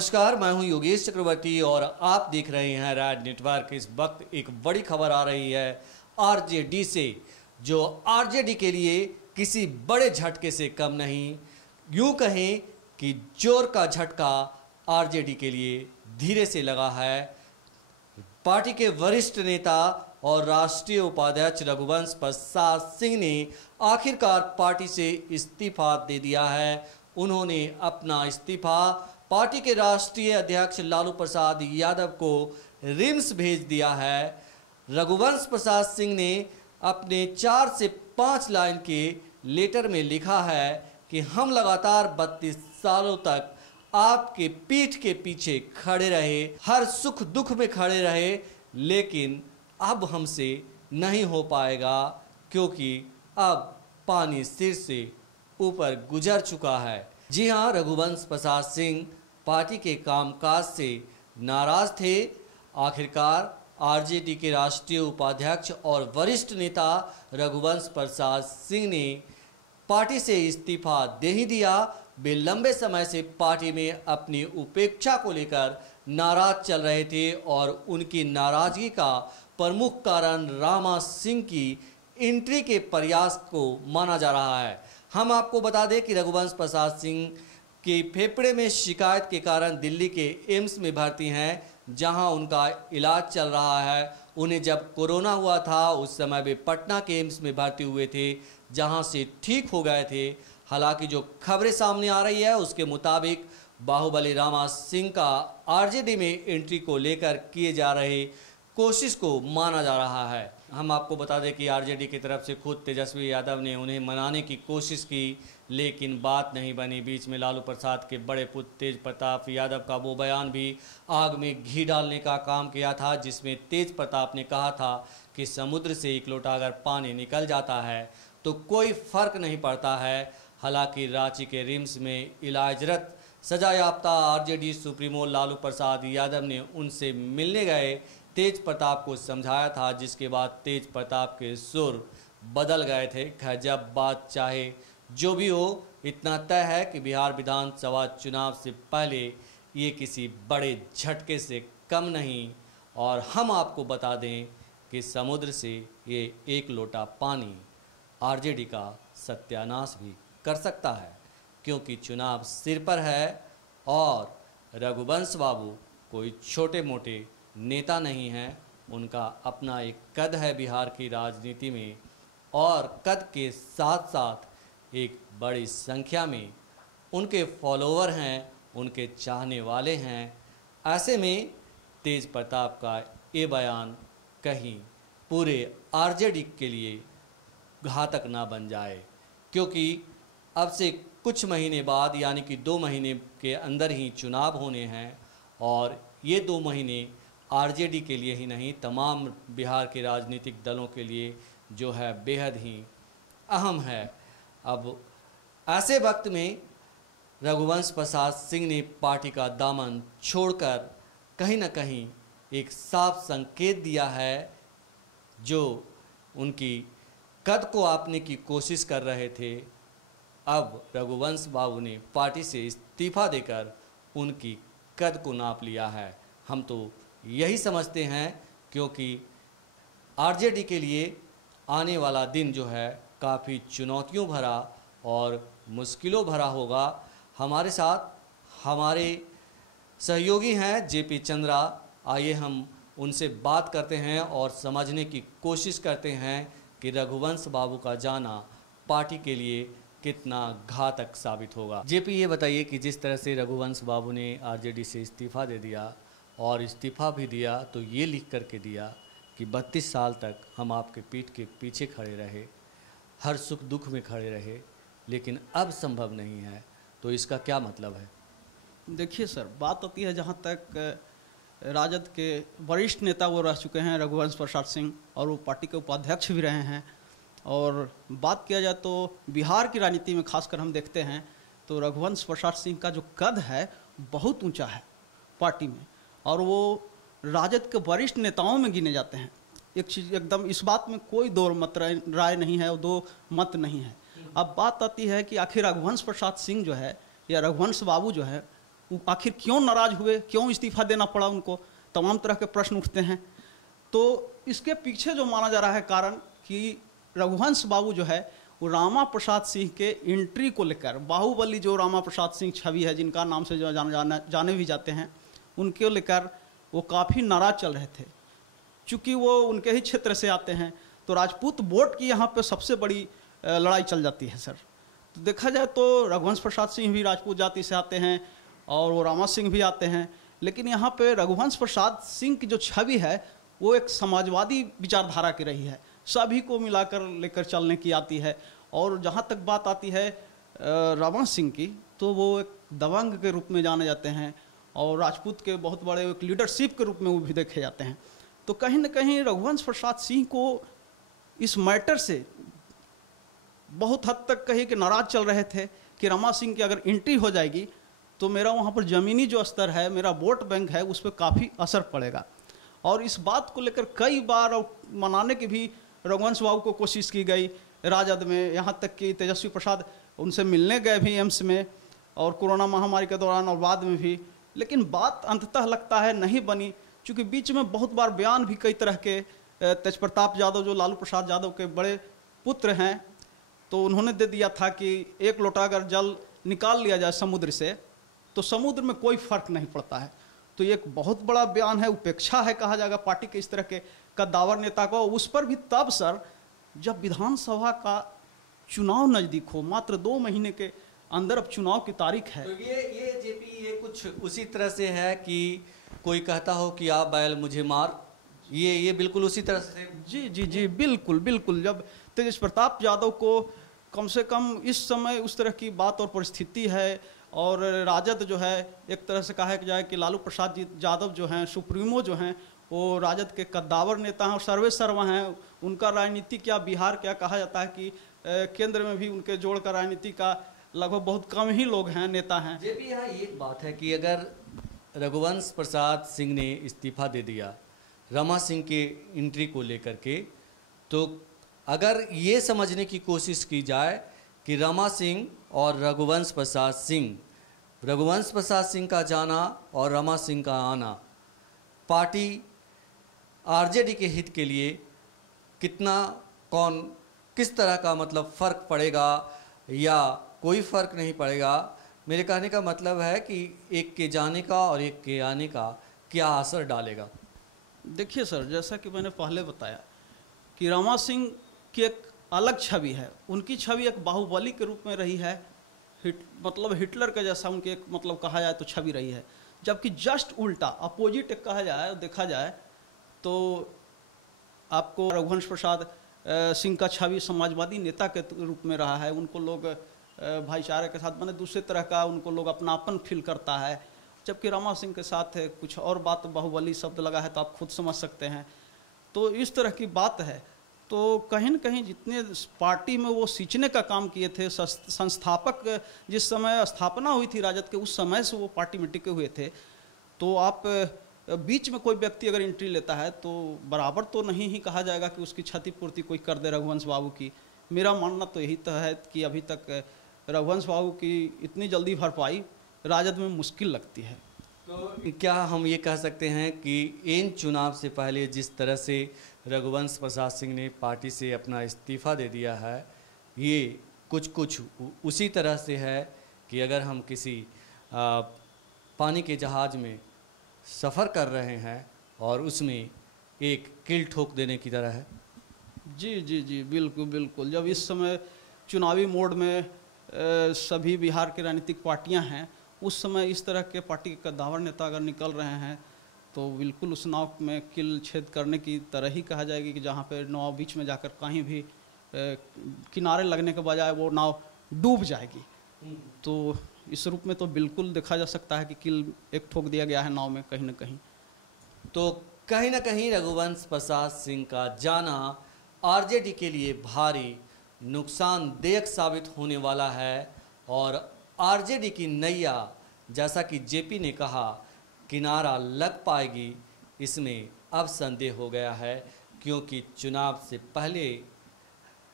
नमस्कार, मैं हूं योगेश चक्रवर्ती और आप देख रहे हैं राज नेटवर्क। इस वक्त एक बड़ी खबर आ रही है आरजेडी से, जो आरजेडी के लिए किसी बड़े झटके से कम नहीं, यूं कहें कि जोर का झटका आरजेडी के लिए धीरे से लगा है। पार्टी के वरिष्ठ नेता और राष्ट्रीय उपाध्यक्ष रघुवंश प्रसाद सिंह ने आखिरकार पार्टी से इस्तीफा दे दिया है। उन्होंने अपना इस्तीफा पार्टी के राष्ट्रीय अध्यक्ष लालू प्रसाद यादव को रिम्स भेज दिया है। रघुवंश प्रसाद सिंह ने अपने 4 से 5 लाइन के लेटर में लिखा है कि हम लगातार 32 सालों तक आपके पीठ के पीछे खड़े रहे, हर सुख दुख में खड़े रहे, लेकिन अब हमसे नहीं हो पाएगा क्योंकि अब पानी सिर से ऊपर गुजर चुका है। जी हां, रघुवंश प्रसाद सिंह पार्टी के कामकाज से नाराज थे। आखिरकार आरजेडी के राष्ट्रीय उपाध्यक्ष और वरिष्ठ नेता रघुवंश प्रसाद सिंह ने पार्टी से इस्तीफा दे ही दिया। वे लंबे समय से पार्टी में अपनी उपेक्षा को लेकर नाराज चल रहे थे और उनकी नाराजगी का प्रमुख कारण रामा सिंह की एंट्री के प्रयास को माना जा रहा है। हम आपको बता दें कि रघुवंश प्रसाद सिंह के फेफड़े में शिकायत के कारण दिल्ली के एम्स में भर्ती हैं, जहां उनका इलाज चल रहा है। उन्हें जब कोरोना हुआ था उस समय वे पटना के एम्स में भर्ती हुए थे, जहां से ठीक हो गए थे। हालांकि जो खबरें सामने आ रही है उसके मुताबिक बाहुबली रामा सिंह का आरजेडी में एंट्री को लेकर किए जा रहे कोशिश को माना जा रहा है। हम आपको बता दें कि आरजेडी की तरफ से खुद तेजस्वी यादव ने उन्हें मनाने की कोशिश की, लेकिन बात नहीं बनी। बीच में लालू प्रसाद के बड़े पुत्र तेज प्रताप यादव का वो बयान भी आग में घी डालने का काम किया था, जिसमें तेज प्रताप ने कहा था कि समुद्र से एक लोटा अगर पानी निकल जाता है तो कोई फर्क नहीं पड़ता है। हालांकि रांची के रिम्स में इलाजरत सजा याफ्ता आरजेडी सुप्रीमो लालू प्रसाद यादव ने उनसे मिलने गए तेज प्रताप को समझाया था, जिसके बाद तेज प्रताप के सुर बदल गए थे। खैर, जब बात चाहे जो भी हो, इतना तय है कि बिहार विधानसभा चुनाव से पहले ये किसी बड़े झटके से कम नहीं। और हम आपको बता दें कि समुद्र से ये एक लोटा पानी आरजेडी का सत्यानाश भी कर सकता है, क्योंकि चुनाव सिर पर है और रघुवंश बाबू कोई छोटे मोटे नेता नहीं हैं। उनका अपना एक कद है बिहार की राजनीति में, और कद के साथ साथ एक बड़ी संख्या में उनके फॉलोवर हैं, उनके चाहने वाले हैं। ऐसे में तेज प्रताप का ये बयान कहीं पूरे आरजेडी के लिए घातक ना बन जाए, क्योंकि अब से कुछ महीने बाद यानी कि 2 महीने के अंदर ही चुनाव होने हैं, और ये 2 महीने आरजेडी के लिए ही नहीं, तमाम बिहार के राजनीतिक दलों के लिए जो है बेहद ही अहम है। अब ऐसे वक्त में रघुवंश प्रसाद सिंह ने पार्टी का दामन छोड़कर कहीं ना कहीं एक साफ संकेत दिया है। जो उनकी कद को आपने की कोशिश कर रहे थे, अब रघुवंश बाबू ने पार्टी से इस्तीफा देकर उनकी कद को नाप लिया है। हम तो यही समझते हैं, क्योंकि आरजेडी के लिए आने वाला दिन जो है काफ़ी चुनौतियों भरा और मुश्किलों भरा होगा। हमारे साथ हमारे सहयोगी हैं जेपी चंद्रा। आइए हम उनसे बात करते हैं और समझने की कोशिश करते हैं कि रघुवंश बाबू का जाना पार्टी के लिए कितना घातक साबित होगा। जेपी, ये बताइए कि जिस तरह से रघुवंश बाबू ने आरजेडी से इस्तीफा दे दिया, और इस्तीफा भी दिया तो ये लिख करके दिया कि 32 साल तक हम आपके पीठ के पीछे खड़े रहे, हर सुख दुख में खड़े रहे, लेकिन अब संभव नहीं है, तो इसका क्या मतलब है? देखिए सर, बात आती है जहाँ तक राजद के वरिष्ठ नेता वो रह चुके हैं रघुवंश प्रसाद सिंह, और वो पार्टी के उपाध्यक्ष भी रहे हैं। और बात किया जाए तो बिहार की राजनीति में खासकर हम देखते हैं तो रघुवंश प्रसाद सिंह का जो कद है बहुत ऊंचा है पार्टी में, और वो राजद के वरिष्ठ नेताओं में गिने जाते हैं। एक चीज़ एकदम, इस बात में कोई दो मत राय नहीं है, दो मत नहीं है। अब बात आती है कि आखिर रघुवंश प्रसाद सिंह जो है या रघुवंश बाबू जो है आखिर क्यों नाराज हुए, क्यों इस्तीफा देना पड़ा उनको, तमाम तरह के प्रश्न उठते हैं। तो इसके पीछे जो माना जा रहा है कारण कि रघुवंश बाबू जो है वो रामा प्रसाद सिंह के एंट्री को लेकर, बाहुबली जो रामा प्रसाद सिंह छवि है जिनका नाम से जो जाने भी जाते हैं, उनके लेकर वो काफ़ी नाराज चल रहे थे। चूँकि वो उनके ही क्षेत्र से आते हैं तो राजपूत वोट की यहाँ पे सबसे बड़ी लड़ाई चल जाती है सर। तो देखा जाए तो रघुवंश प्रसाद सिंह भी राजपूत जाति से आते हैं और वो रामा सिंह भी आते हैं, लेकिन यहाँ पे रघुवंश प्रसाद सिंह की जो छवि है वो एक समाजवादी विचारधारा की रही है, सभी को मिलाकर लेकर चलने की आती है। और जहाँ तक बात आती है रामा सिंह की, तो वो एक दबंग के रूप में जाने जाते हैं और राजपूत के बहुत बड़े एक लीडरशिप के रूप में वो भी देखे जाते हैं। तो कहीं ना कहीं रघुवंश प्रसाद सिंह को इस मैटर से बहुत हद तक कहीं कि नाराज चल रहे थे कि रमा सिंह की अगर एंट्री हो जाएगी तो मेरा वहाँ पर ज़मीनी जो स्तर है, मेरा वोट बैंक है, उस पर काफ़ी असर पड़ेगा। और इस बात को लेकर कई बार मनाने की भी रघुवंश बाबू को कोशिश की गई राजद में, यहाँ तक कि तेजस्वी प्रसाद उनसे मिलने गए भी एम्स में और कोरोना महामारी के दौरान और बाद में भी, लेकिन बात अंततः लगता है नहीं बनी। चूँकि बीच में बहुत बार बयान भी कई तरह के, तेज प्रताप यादव जो लालू प्रसाद यादव के बड़े पुत्र हैं, तो उन्होंने दे दिया था कि एक लोटा अगर जल निकाल लिया जाए समुद्र से तो समुद्र में कोई फर्क नहीं पड़ता है। तो ये एक बहुत बड़ा बयान है, उपेक्षा है कहा जाएगा पार्टी के इस तरह के कद्दावर नेता को। उस पर भी तब सर जब विधानसभा का चुनाव नज़दीक हो, मात्र 2 महीने के अंदर अब चुनाव की तारीख है। तो ये जेपी ये कुछ उसी तरह से है कि कोई कहता हो कि आप बैल मुझे मार, ये बिल्कुल उसी तरह से। जी जी जी बिल्कुल बिल्कुल। जब तेज प्रताप यादव को कम से कम इस समय उस तरह की बात और परिस्थिति है, और राजद जो है एक तरह से कहा जाए कि लालू प्रसाद यादव जो हैं सुप्रीमो जो हैं वो राजद के कद्दावर नेता हैं और सर्वे सर्वा हैं। उनका राजनीति क्या बिहार क्या कहा जाता है कि केंद्र में भी उनके जोड़ का राजनीति का लगभग बहुत कम ही लोग हैं, नेता हैं। ये भी यहाँ एक बात है कि अगर रघुवंश प्रसाद सिंह ने इस्तीफा दे दिया रमा सिंह के एंट्री को लेकर के, तो अगर ये समझने की कोशिश की जाए कि रमा सिंह और रघुवंश प्रसाद सिंह का जाना और रमा सिंह का आना पार्टी आरजेडी के हित के लिए कितना किस तरह का मतलब फ़र्क पड़ेगा या कोई फ़र्क नहीं पड़ेगा। मेरे कहने का मतलब है कि एक के जाने का और एक के आने का क्या असर डालेगा। देखिए सर, जैसा कि मैंने पहले बताया कि रमा सिंह की एक अलग छवि है, उनकी छवि एक बाहुबली के रूप में रही है, मतलब हिटलर का जैसा उनकी एक मतलब कहा जाए तो छवि रही है। जबकि जस्ट उल्टा अपोजिट देखा जाए तो आपको रघुवंश प्रसाद सिंह का छवि समाजवादी नेता के रूप में रहा है। उनको लोग भाईचारे के साथ मैंने दूसरे तरह का उनको लोग अपनापन फील करता है, जबकि रमा सिंह के साथ कुछ और बात, बाहुबली शब्द लगा है तो आप खुद समझ सकते हैं। तो इस तरह की बात है। तो कहीं न कहीं जितने पार्टी में वो सींचने का काम किए थे, संस्थापक जिस समय स्थापना हुई थी राजद के उस समय से वो पार्टी में टिके हुए थे। तो आप बीच में कोई व्यक्ति अगर एंट्री लेता है तो बराबर तो नहीं ही कहा जाएगा कि उसकी क्षतिपूर्ति कोई कर दे रघुवंश बाबू की। मेरा मानना तो यही तो है कि अभी तक रघुवंश बाबू की इतनी जल्दी भरपाई राजद में मुश्किल लगती है। तो क्या हम ये कह सकते हैं कि इन चुनाव से पहले जिस तरह से रघुवंश प्रसाद सिंह ने पार्टी से अपना इस्तीफा दे दिया है, ये कुछ उसी तरह से है कि अगर हम किसी पानी के जहाज़ में सफ़र कर रहे हैं और उसमें एक कील ठोक देने की तरह है। जी जी जी बिल्कुल बिल्कुल। जब इस समय चुनावी मोड में सभी बिहार की राजनीतिक पार्टियां हैं, उस समय इस तरह के पार्टी के कद्दावर नेता अगर निकल रहे हैं तो बिल्कुल उस नाव में किल छेद करने की तरह ही कहा जाएगी कि जहाँ पे नाव बीच में जाकर कहीं भी किनारे लगने के बजाय वो नाव डूब जाएगी। तो इस रूप में तो बिल्कुल देखा जा सकता है कि किल एक ठोक दिया गया है नाव में कहीं ना कहीं। तो कहीं ना कहीं रघुवंश प्रसाद सिंह का जाना आरजेडी के लिए भारी नुकसानदेह साबित होने वाला है और आरजेडी की नैया, जैसा कि जेपी ने कहा, किनारा लग पाएगी, इसमें अब संदेह हो गया है। क्योंकि चुनाव से पहले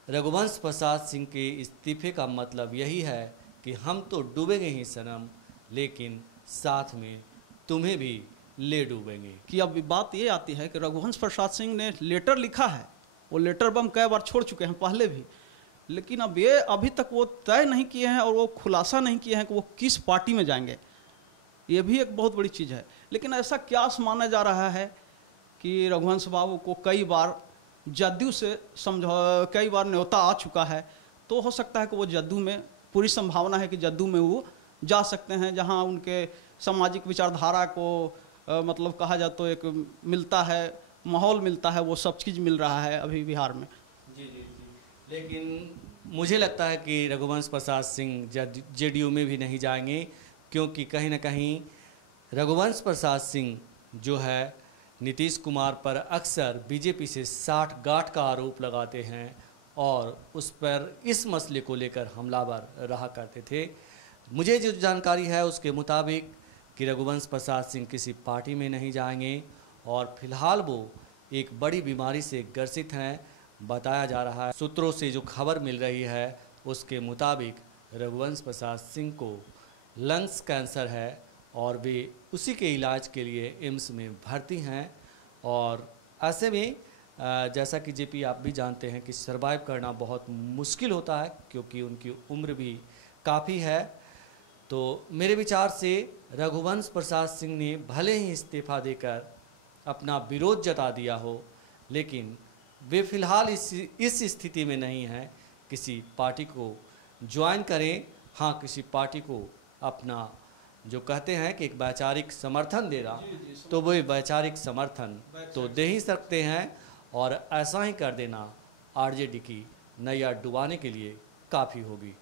रघुवंश प्रसाद सिंह के इस्तीफे का मतलब यही है कि हम तो डूबेंगे ही सनम, लेकिन साथ में तुम्हें भी ले डूबेंगे। कि अब बात ये आती है कि रघुवंश प्रसाद सिंह ने लेटर लिखा है, वो लेटर बम कई बार छोड़ चुके हैं पहले भी, लेकिन अब ये अभी तक वो तय नहीं किए हैं और वो खुलासा नहीं किए हैं कि वो किस पार्टी में जाएंगे। ये भी एक बहुत बड़ी चीज़ है। लेकिन ऐसा क्यास माना जा रहा है कि रघुवंश बाबू को कई बार जदयू से कई बार न्योता आ चुका है, तो हो सकता है कि वो जदयू में, पूरी संभावना है कि जदयू में वो जा सकते हैं, जहां उनके सामाजिक विचारधारा को मतलब कहा जाए तो एक मिलता है, माहौल मिलता है, वो सब चीज़ मिल रहा है अभी बिहार में। जी जी जी। लेकिन मुझे लगता है कि रघुवंश प्रसाद सिंह जेडीयू में भी नहीं जाएंगे, क्योंकि कहीं ना कहीं रघुवंश प्रसाद सिंह जो है नीतीश कुमार पर अक्सर बीजेपी से साठ-गांठ का आरोप लगाते हैं और उस पर इस मसले को लेकर हमलावर रहा करते थे। मुझे जो जानकारी है उसके मुताबिक कि रघुवंश प्रसाद सिंह किसी पार्टी में नहीं जाएंगे और फिलहाल वो एक बड़ी बीमारी से ग्रसित हैं, बताया जा रहा है। सूत्रों से जो खबर मिल रही है उसके मुताबिक रघुवंश प्रसाद सिंह को लंग्स कैंसर है और वे उसी के इलाज के लिए एम्स में भर्ती हैं। और ऐसे में जैसा कि जेपी आप भी जानते हैं कि सरवाइव करना बहुत मुश्किल होता है, क्योंकि उनकी उम्र भी काफ़ी है। तो मेरे विचार से रघुवंश प्रसाद सिंह ने भले ही इस्तीफा देकर अपना विरोध जता दिया हो, लेकिन वे फिलहाल इस स्थिति में नहीं हैं किसी पार्टी को ज्वाइन करें। हाँ, किसी पार्टी को अपना जो कहते हैं कि एक वैचारिक समर्थन देना, तो वो वैचारिक समर्थन तो दे ही सकते हैं, और ऐसा ही कर देना आरजेडी की नैया डुबाने के लिए काफ़ी होगी।